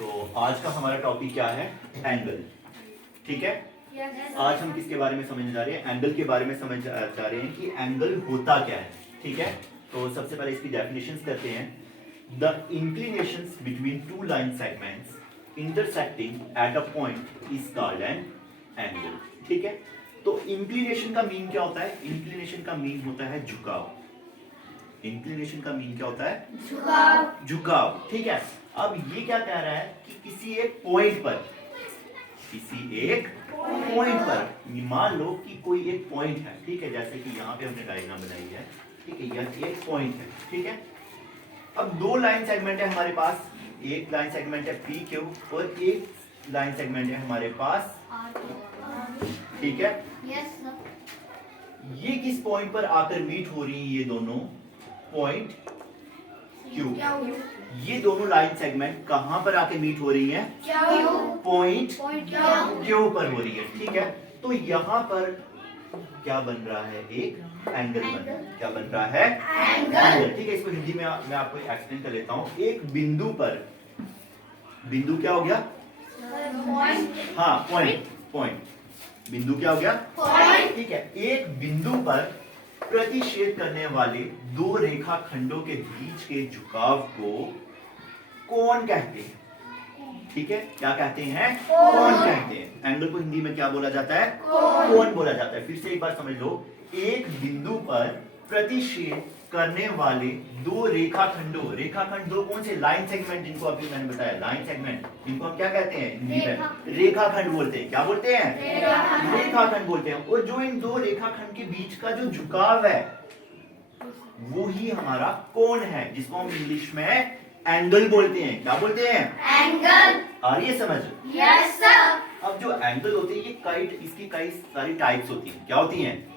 तो आज का हमारा टॉपिक क्या है? एंगल। ठीक है, आज हम किसके बारे में समझने जा रहे हैं? एंगल के बारे में समझ जा रहे हैं कि एंगल होता क्या है। ठीक है, तो सबसे पहले इसकी डेफिनेशंस करते हैं। The inclinations between two line segments intersecting at a point is called an angle. ठीक है, तो इंक्लिनेशन का मीन क्या होता है? इंक्लिनेशन का मीन होता है झुकाव। इंक्लिनेशन का मीन क्या होता है? झुकाव। झुकाव। ठीक है, अब ये क्या कह रहा है कि किसी एक पॉइंट पर, मान लो कि कोई एक पॉइंट है। ठीक है, जैसे कि यहाँ पे हमने डायग्राम बनाई है। ठीक है, यह एक पॉइंट है। ठीक है, अब दो लाइन सेगमेंट है हमारे पास। एक लाइन सेगमेंट है पी क्यू और एक लाइन सेगमेंट है हमारे पास। ठीक है, ये किस पॉइंट पर आकर मीट हो रही है? ये दोनों पॉइंट क्यू। ये दोनों लाइन सेगमेंट कहां पर आके मीट हो रही हैं? पॉइंट क्यू पर हो रही है। ठीक है, तो यहां पर क्या बन रहा है? एक एंगल बन रहा है। क्या बन रहा है? एंगल। ठीक है, इसको हिंदी में मैं आपको एक्सप्लेन कर लेता हूं। एक बिंदु पर, बिंदु क्या हो गया? हाँ, पॉइंट। बिंदु क्या हो गया? पॉइंट। ठीक है, एक बिंदु पर प्रतिच्छेद करने वाले दो रेखाखंडों के बीच के झुकाव को कोण कहते हैं। ठीक है, क्या कहते हैं? कोण कहते हैं। एंगल को हिंदी में क्या बोला जाता है? कोण बोला जाता है। फिर से एक बार समझ लो। एक बिंदु पर प्रतिच्छेद करने वाले दो रेखाखंडों, रेखाखंड दो कौन से? लाइन सेगमेंट, जिनको अभी मैंने बताया लाइन सेगमेंट, इनको हम क्या कहते हैं हिंदी में? रेखाखंड बोलते हैं। क्या बोलते हैं? रेखाखंड बोलते हैं। और जो इन दो रेखाखंड के बीच का जो झुकाव है वो ही हमारा कोण है, जिसको हम इंग्लिश में एंगल बोलते हैं। क्या बोलते हैं? एंगल। आ रही है समझ? Yes sir. अब जो एंगल होते हैं ये इसकी कई सारी टाइप्स होती हैं। क्या होती हैं?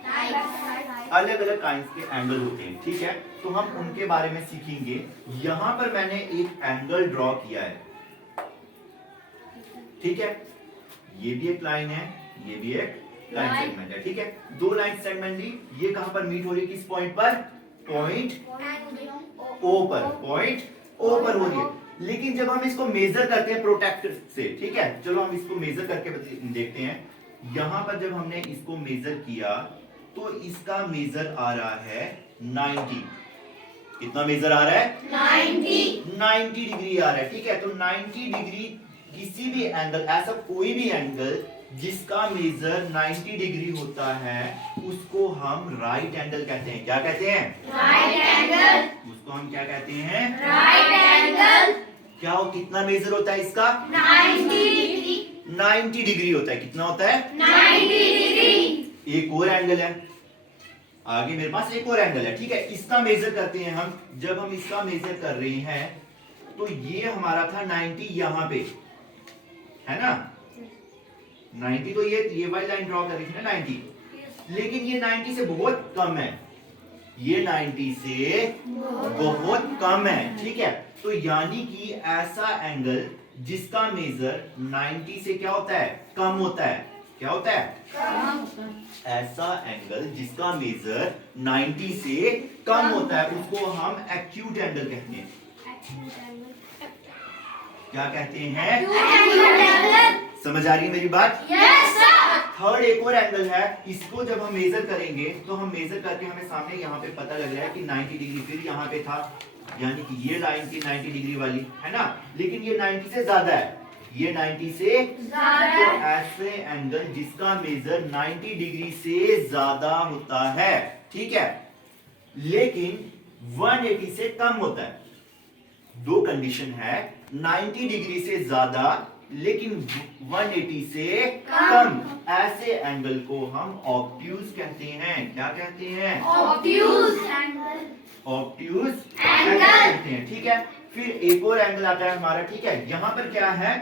अलग अलग काइंड के एंगल होते हैं। ठीक है, तो हम उनके बारे में सीखेंगे। यहां पर मैंने एक एंगल ड्रॉ किया है। ठीक है, ये भी एक लाइन है, ये भी एक लाइन सेगमेंट है। ठीक है, दो लाइन सेगमेंट ली। ये कहां पर मीट हो रही है? किस पॉइंट पर? पॉइंट ओ पर। पॉइंट ओ पर हो रही है। लेकिन जब हम इसको मेजर करते हैं प्रोट्रैक्टर से, ठीक है, चलो हम इसको मेजर करके देखते हैं। यहां पर जब हमने इसको मेजर किया तो इसका मेजर आ रहा है 90। कितना मेजर आ रहा है? 90 डिग्री आ रहा है। ठीक है, तो 90 डिग्री किसी भी एंगल, ऐसा कोई भी एंगल जिसका मेजर 90 डिग्री होता है उसको हम राइट एंगल कहते हैं। क्या कहते हैं? Right angle. उसको हम क्या कहते हैं? Right angle. क्या हो, कितना मेजर होता है इसका? 90 डिग्री होता है। कितना होता है? 90 डिग्री। एक और एंगल है, आगे मेरे पास एक और एंगल है। ठीक है, इसका मेजर करते हैं हम। जब हम इसका मेजर कर रहे हैं तो ये हमारा था 90 यहां पे, है ना? 90 तो ये वाली लाइन ड्रॉ कर रही थी ना 90, लेकिन ये 90 से बहुत कम है। ये 90 से बहुत कम है। ठीक है, तो यानी कि ऐसा एंगल जिसका मेजर 90 से क्या होता है? कम होता है। क्या होता है? ऐसा एंगल जिसका मेजर 90 से कम होता है उसको हम एक्यूट एंगल कहते हैं। क्या कहते हैं? समझ आ रही है मेरी बात? Yes sir. थर्ड एक और एंगल है। इसको जब हम मेजर करेंगे तो हम मेजर करके हमें सामने यहाँ पे पता लग रहा है कि 90 डिग्री, फिर यहाँ पे था, यानी कि ये लाइन थी 90 डिग्री वाली, है ना? लेकिन ये 90 से ज्यादा है, ये 90 से ज्यादा। तो ऐसे एंगल जिसका मेजर 90 डिग्री से ज्यादा होता है, ठीक है, लेकिन 180 से कम होता है। दो कंडीशन है, 90 डिग्री से ज्यादा लेकिन 180 से कम। ऐसे एंगल को हम ऑब्ट्यूज कहते हैं। क्या कहते हैं? Obtuse angle. ऑब्ट्यूज एंगल कहते हैं। ठीक है, फिर एक और एंगल आता है हमारा। ठीक है, यहां पर क्या है?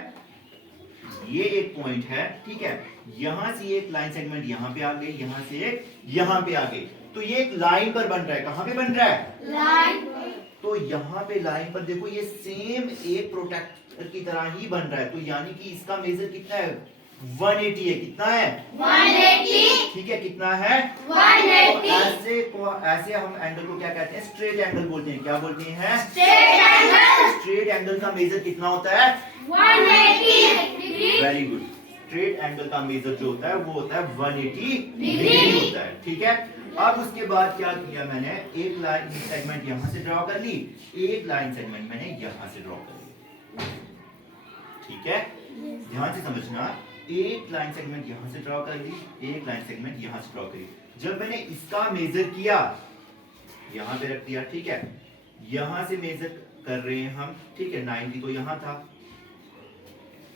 ये एक पॉइंट है। ठीक है, यहां से एक लाइन सेगमेंट यहां पे आ गई, यहां से एक यहां पे आ गई, तो ये एक लाइन पर बन रहा है। कहां पे बन रहा है? लाइन। तो यहां पे लाइन पर देखो, ये सेम एक प्रोट्रैक्टर की तरह ही बन रहा है। तो यानी कि इसका मेजर कितना है? 180 है। कितना है? 180। ठीक है, कितना है? 180। तो ऐसे हम एंगल को क्या कहते हैं? स्ट्रेट एंगल बोलते हैं। क्या बोलते हैं? Straight angle. स्ट्रेट एंगल का मेजर कितना होता है? 180 degree. Very good. Straight angle का मेजर जो होता है वो होता है 180 डिग्री डिग्री होता है। ठीक है, अब उसके बाद क्या किया मैंने? एक लाइन सेगमेंट यहां से ड्रॉ कर ली, एक लाइन सेगमेंट मैंने यहां से ड्रॉ कर ली। ठीक है, ध्यान से समझना, एक लाइन सेगमेंट यहां से ड्रॉ कर ली, एक लाइन सेगमेंट यहां से ड्रॉ करी। जब मैंने इसका मेजर किया, यहां पे रख दिया। ठीक है, यहां से मेजर कर रहे हैं हम। ठीक है, 90 तो यहां था,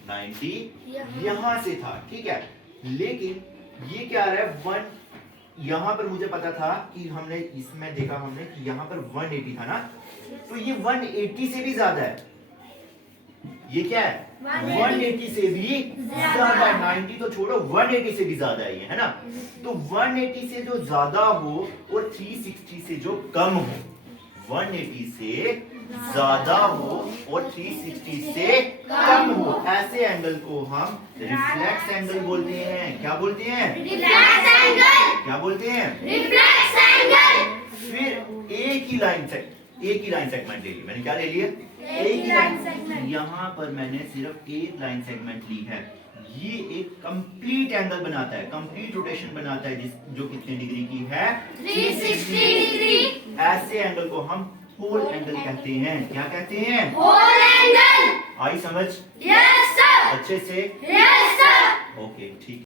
90 यहां से था। ठीक है, लेकिन ये क्या आ रहा है? 1 यहां पर मुझे पता था कि हमने इसमें देखा हमने कि यहां पर 180 था ना, तो ये 180 से भी ज्यादा है। ये क्या है? 180 से भी ज्यादा। 90 तो छोड़ो, 180 से भी ज्यादा है ये, है ना? तो 180 से जो ज्यादा हो और 360 से जो कम हो, 180 से ज्यादा हो और 360 से कम हो, ऐसे एंगल को हम रिफ्लेक्स एंगल बोलते हैं। क्या बोलते हैं? Reflex angle. क्या बोलते हैं? Reflex angle. फिर एक ही लाइन सेगमेंट ले ली मैंने। क्या ले लिया? एक ही लाइन सेगमेंट। यहाँ पर मैंने सिर्फ एक लाइन सेगमेंट ली है। ये एक कंप्लीट एंगल बनाता है, कंप्लीट रोटेशन बनाता है, जो कितने डिग्री की है? 360 डिग्री। ऐसे एंगल को हम होल एंगल कहते हैं। क्या कहते हैं? Whole angle. आई समझ? Yes sir. अच्छे से? Yes sir. ओके, ठीक।